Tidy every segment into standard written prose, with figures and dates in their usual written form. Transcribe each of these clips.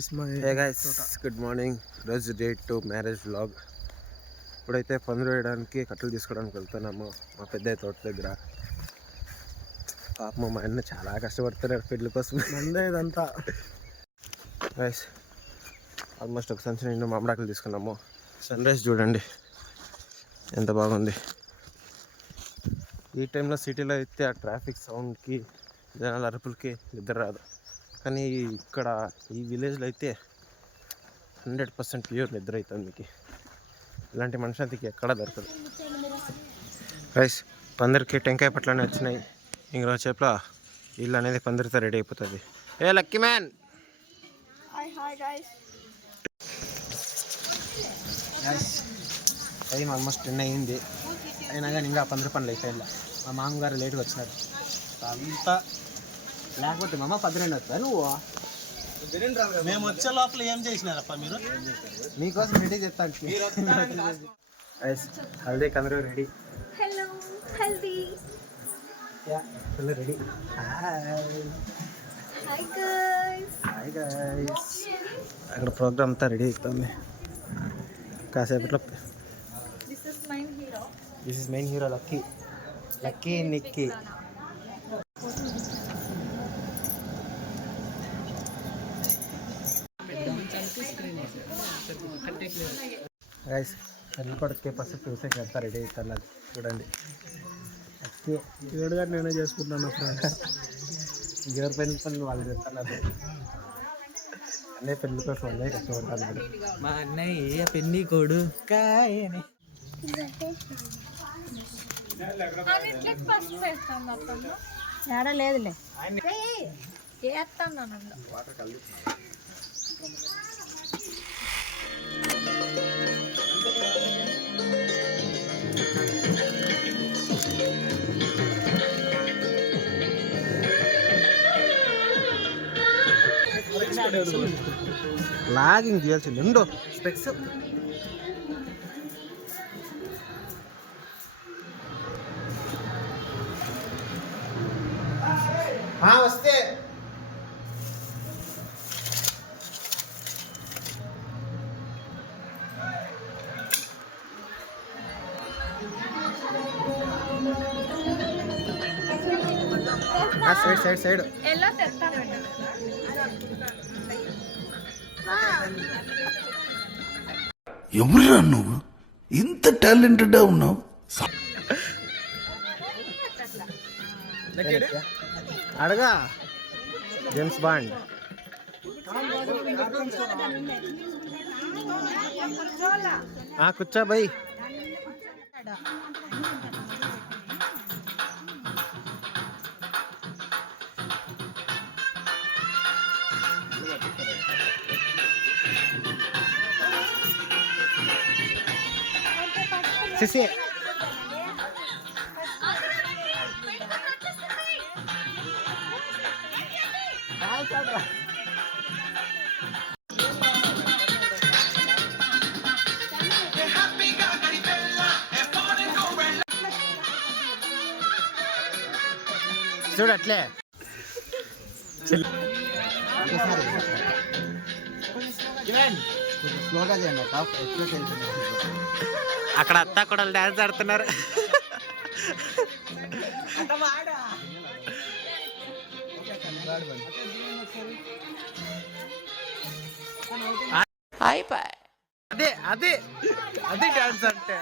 Hey guys, good morning. రోజు day 2 marriage vlog. ఇప్పుడైతే పనులు వేయడానికి కట్టెలు తీసుకోవడానికి వెళ్తున్నాము మా పెద్ద తోట దగ్గర. పాపం మా అన్న చాలా కష్టపడుతున్నారు పెళ్లి కోసం. ఇదంతా గైస్ ఆల్మోస్ట్ ఒక సంవత్సరం నిండు మామిడాకులు తీసుకున్నాము. సన్ రైజ్ చూడండి ఎంత బాగుంది. ఈ టైంలో సిటీలో అయితే ఆ ట్రాఫిక్ సౌండ్కి జనాల అరుపులకి నిద్ర రాదు. కానీ ఇక్కడ ఈ విలేజ్లో అయితే 100% ప్యూర్ నిద్ర అవుతుంది. మీకు ఇలాంటి మనశ్శాంతికి ఎక్కడా దొరకదు. రైస్ పందిరికి టెంకాయ పట్లనే వచ్చినాయి. ఇంకో చేపల ఇల్లు అనేది పందిరితో రెడీ అయిపోతుంది. ఏ లక్కీ మ్యాన్, టైం ఆల్మోస్ట్ 10 అయింది. అయినా కానీ ఇంకా 15 పనులు అయిపోయింది. మా మామగారు లేట్గా వచ్చినారు అంతా. లేకపోతే మామ 12 వస్తా నువ్వు. మేము వచ్చే లోపల ఏం చేసినారప్ప మీరు? మీకోసం రెడీ చెప్తాను. హల్దీ అందరూ ready. Hello haldi. Ready. Hi guys. Hi guys. అక్కడ ప్రోగ్రామ్ అంతా రెడీ అవుతుంది. కాసేపట్లో this is main hero lucky Nikki. Guys పెళ్ళి కొడుకు ఫస్ట్ చూసే అంతా రెడీ అవుతున్నారు చూడండి. ఏడు గారు నేనే చేసుకుంటున్నాను ఫ్రెండ్స్. ఎవరి పెళ్లి పనులు వాళ్ళు చెప్తున్నారు. అన్నయ్య పెళ్లి కోసం అన్నయ్య కష్టపడతాను. మా అన్నయ్య పెళ్లి కొడుకు ఏడా లేదులే చేస్తాను. లాగింగ్ చేయాల్సింది ఉండో స్పెక్స్. వస్తే సైడ్ ఎలా తెస్తాను. ఎవరురా నువ్వు? ఇంత టాలెంటెడ్గా ఉన్నావు. అడగా జేమ్స్ బాండ్. కూర్చో బై. సిసి చూడట్లే స్లోగా చేయండి. అక్కడ అత్తా కూడా డాన్స్ ఆడుతున్నారు. అదే అదే అదే డాన్స్ అంటే.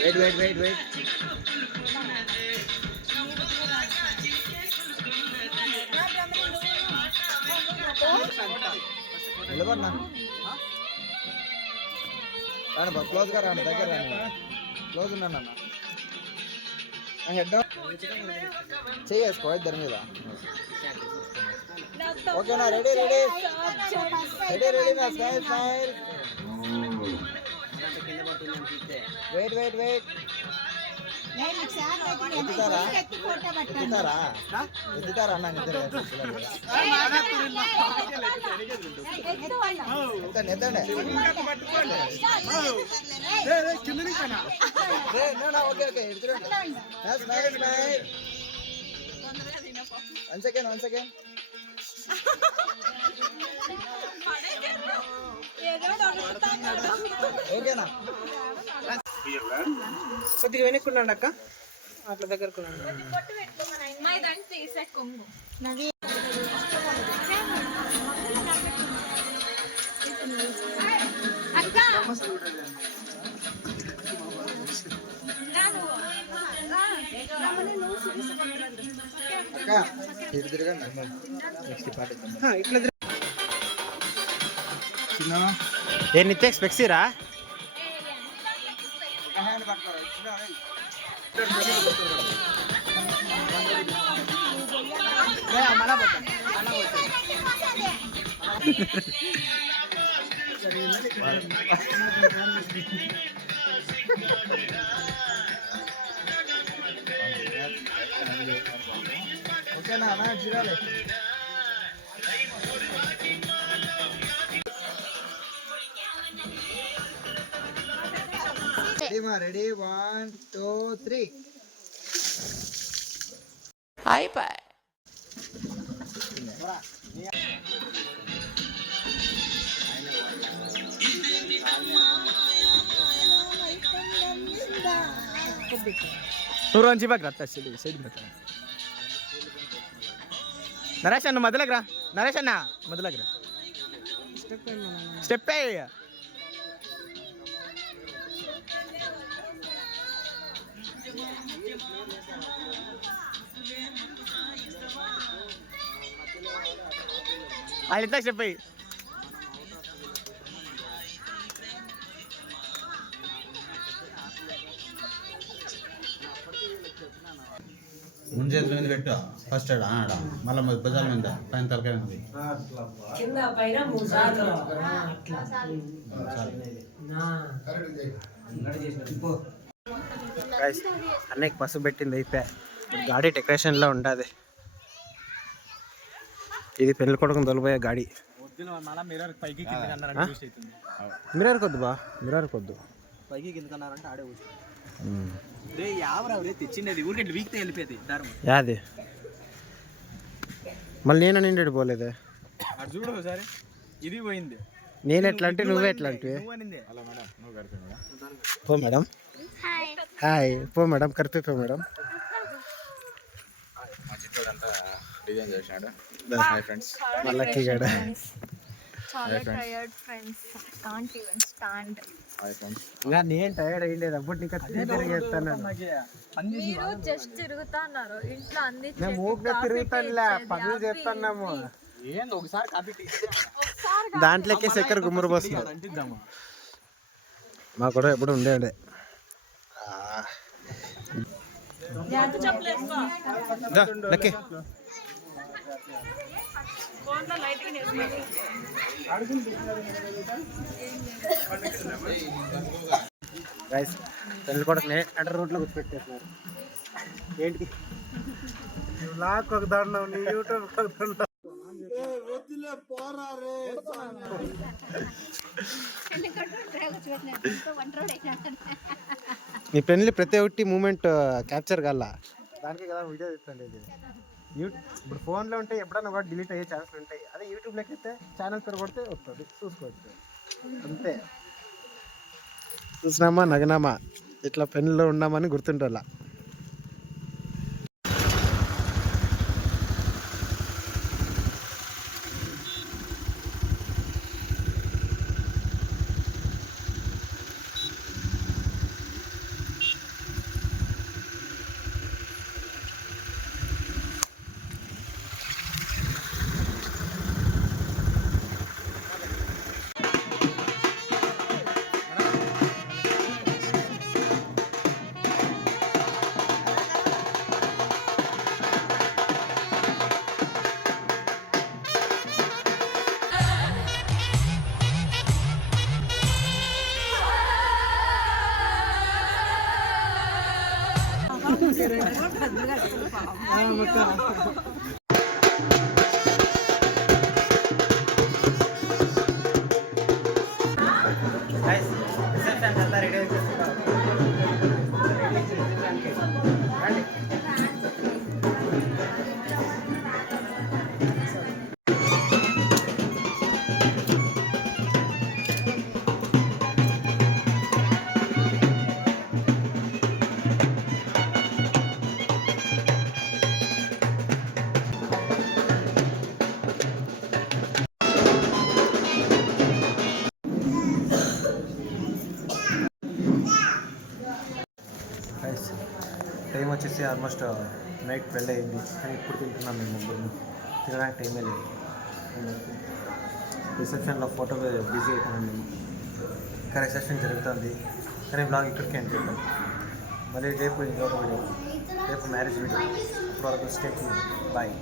వెయిట్ క్లోజ్ గా రాండి, దగ్గర రాండి. క్లోజ్ ఉన్నాను అన్న. హెడ్ చేసుకో ఇద్దరి మీద. ఓకేనా? Ready smile. వెయిట్ ఓకేనా కొద్దిగా వెనక్కున్నాడు అక్క అట్లా దగ్గరకు ఇట్లా ఏ నిత్యక్ స్పెక్సీరా ఓకేనా జిరాలే రెడీ 1 2 3 అయిపోయి నువ్వు రంచి బాగా రా సైడ్ నరేష్ అన్న మొదలకి రా నరేష్ అన్న మొదలకి రా స్టెప్ వాళ్ళిద్దా స్టెప్ ముందు చేతుల మీద పెట్టు ఫస్ట్ ఆడ మళ్ళీ భుజాల మీద పైన తలకాయ ఉంది కింద పైన 3 సార్లు అన్నయ్య పసుపు పెట్టింది అయిపోయా గాడి డెకరేషన్లో ఉండదు ఇది పెళ్లి కొడుకుని తొలిపోయే గాడి మిర్రర్ కొద్దు బా మిర్రర్ కొద్దు పైకి కిందకన్నారంటే ఆడే వచ్చి తెచ్చిండేది ఊరికే వీక్తే వెళ్ళిపోయేది దారం యాది మళ్ళీ నేను నిండి పోలేదే అటు చూడు ఒకసారి ఇది పోయింది నేను ఎట్లా అంటే నువ్వే ఎట్లా అంటే పో మేడం హాయ్ పో మేడం కరిపో మేడం డిజైన్ చేసినాడు ఫ్రెండ్స్ లక్కీ గడ చాలా tired friends can't even stand ఇంకా నేను టైర్డ్ అయ్యలేదు అప్పుడు నీకు తిరిగేస్తాను మీరు జస్ట్ తిరుగుతున్నారు ఇంట్లో అన్ని మేము ఊపిన తిరుగుతానులే పనులు చేస్తున్నాము ఏంది ఒకసారి కాపీ దాంట్లోకి చక్కెర గుమ్మరు పోస్తుంది అంటిద్దామా మా కూడా ఎప్పుడు ఉండేవాడే లక్కీ గైస్ పెళ్ళి కూడా అండర్ రోడ్లో కూర్చోపెట్టేస్తున్నారు ఏంటి బ్లాగ్ ఒక దాంట్లో నీ యూట్యూబ్ ఒక దాంట్లో నీ పెళ్ళి ప్రతి ఒక్కటి మూమెంట్ క్యాప్చర్ కాల దానికి కదా వీడియో తీసుకోండి ఇప్పుడు ఫోన్లో ఉంటే ఎప్పుడన్నా కూడా డిలీట్ అయ్యే ఛాన్సులు ఉంటాయి అదే యూట్యూబ్లోకి అయితే ఛానల్ పేరు కొడితే వస్తుంది చూసుకోవచ్చు అంతే చూసినామా నగనామా ఇట్లా పెన్నులో ఉన్నామని గుర్తుంటాలా టైం వచ్చేసి ఆల్మోస్ట్ నైట్ 12 అయింది, కానీ ఇప్పుడు తింటున్నాం మేము ముగ్గురు. తినడానికి టైమే లేదు. రిసెప్షన్లో ఫోటో బిజీ అయిపోయినాం మేము. ఇంకా రిసెప్షన్ జరుగుతుంది, కానీ బ్లాగ్ ఇక్కడికి ఎండ్ చేద్దాం. మళ్ళీ రేపు ఇంకొక వీడియో, రేపు మ్యారేజ్ వీడియో. ఇప్పుడు వరకు స్టే బాయ్.